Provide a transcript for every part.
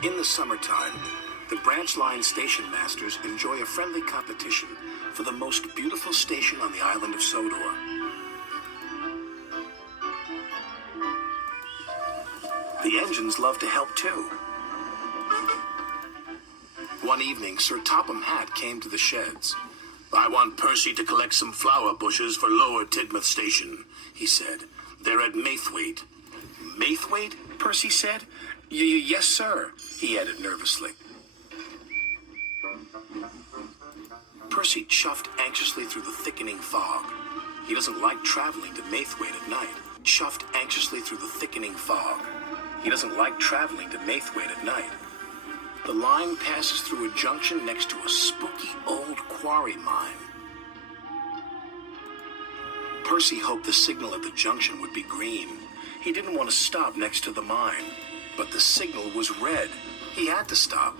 In the summertime, the branch line station masters enjoy a friendly competition for the most beautiful station on the island of Sodor. The engines love to help too. One evening, Sir Topham Hatt came to the sheds. "I want Percy to collect some flower bushes for Lower Tidmouth Station," he said. "They're at Maithwaite." "Maithwaite?" Percy said. Yes, sir," he added nervously. Percy chuffed anxiously through the thickening fog. He doesn't like traveling to Maithwaite at night. Chuffed anxiously through the thickening fog. He doesn't like traveling to Maithwaite at night. The line passes through a junction next to a spooky old quarry mine. Percy hoped the signal at the junction would be green. He didn't want to stop next to the mine, but the signal was red. He had to stop.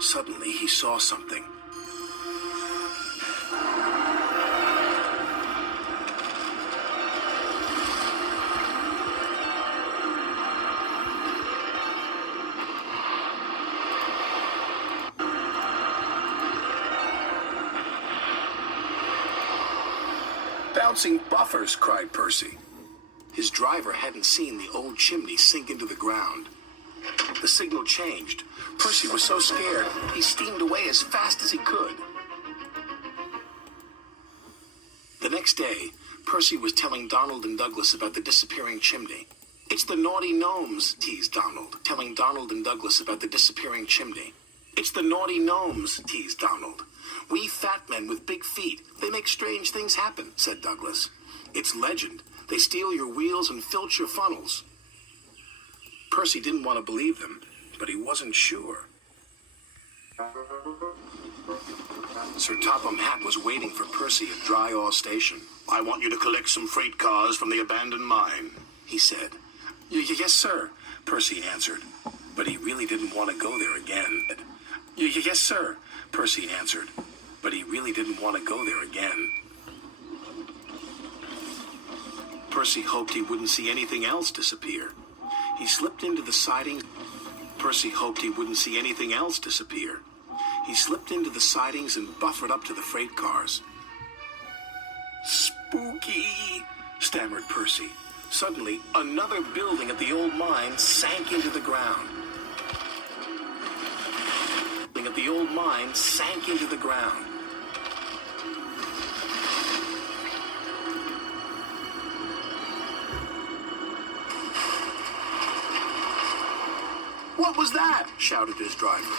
Suddenly, he saw something. "Bouncing buffers!" cried Percy. His driver hadn't seen the old chimney sink into the ground. The signal changed. Percy was so scared, he steamed away as fast as he could. The next day, Percy was telling Donald and Douglas about the disappearing chimney. "It's the naughty gnomes," teased Donald, telling Donald and Douglas about the disappearing chimney. "It's the naughty gnomes," teased Donald. "We fat men with big feet, they make strange things happen," said Douglas. "It's legend. They steal your wheels and filch your funnels." Percy didn't want to believe them, but he wasn't sure. Sir Topham Hatt was waiting for Percy at Dry All Station. "I want you to collect some freight cars from the abandoned mine," he said. Yes, sir," Percy answered, but he really didn't want to go there again. Yes, sir," Percy answered, but he really didn't want to go there again. Percy hoped he wouldn't see anything else disappear. He slipped into the siding. Percy hoped he wouldn't see anything else disappear. He slipped into the sidings and buffered up to the freight cars. "Spooky," stammered Percy. Suddenly, another building at the old mine sank into the ground. At the old mine sank into the ground. "What was that?" shouted his driver.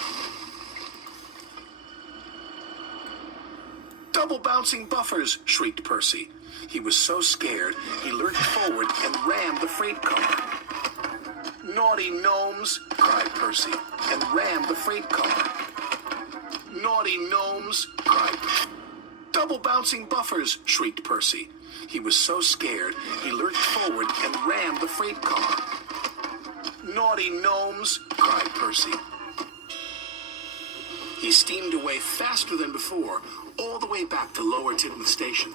"Double bouncing buffers!" shrieked Percy. He was so scared, he lurched forward and rammed the freight car. "Naughty gnomes!" cried Percy, and rammed the freight car. "Naughty gnomes!" cried Percy. "Double bouncing buffers!" shrieked Percy. He was so scared, he lurched forward and rammed the freight car. "Naughty gnomes!" cried Percy. He steamed away faster than before, all the way back to Lower Tidmouth Station.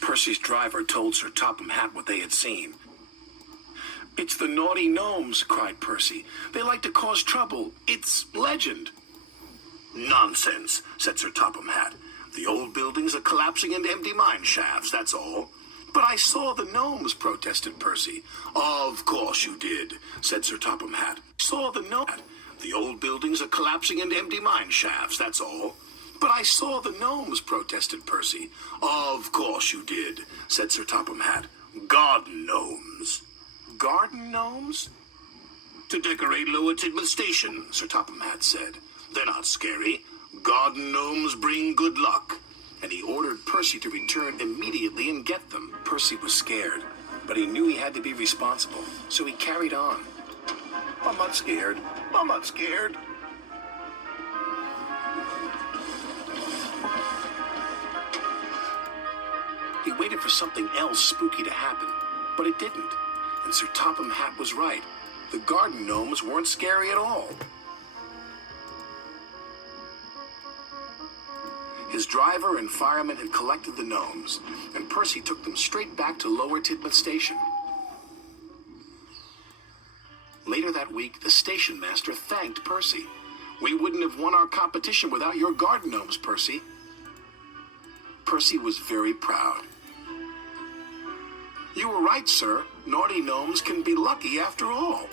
Percy's driver told Sir Topham Hatt what they had seen. "It's the naughty gnomes!" cried Percy. "They like to cause trouble. It's legend." "Nonsense," said Sir Topham Hatt. "The old buildings are collapsing into empty mine shafts, that's all." "But I saw the gnomes," protested Percy. "Of course you did," said Sir Topham Hatt. "Saw the gnomes. The old buildings are collapsing into empty mine shafts, that's all." "But I saw the gnomes," protested Percy. "Of course you did," said Sir Topham Hatt. "Garden gnomes." "Garden gnomes?" "To decorate Lower Tidmouth Station," Sir Topham Hatt said. "They're not scary. Garden gnomes bring good luck." And he ordered Percy to return immediately and get them. Percy was scared, but he knew he had to be responsible, so he carried on. "I'm not scared. I'm not scared." He waited for something else spooky to happen, but it didn't. And Sir Topham Hatt was right. The garden gnomes weren't scary at all. His driver and fireman had collected the gnomes, and Percy took them straight back to Lower Tidmouth Station. Later that week, the Stationmaster thanked Percy. "We wouldn't have won our competition without your garden gnomes, Percy." Percy was very proud. "You were right, sir. Naughty gnomes can be lucky after all."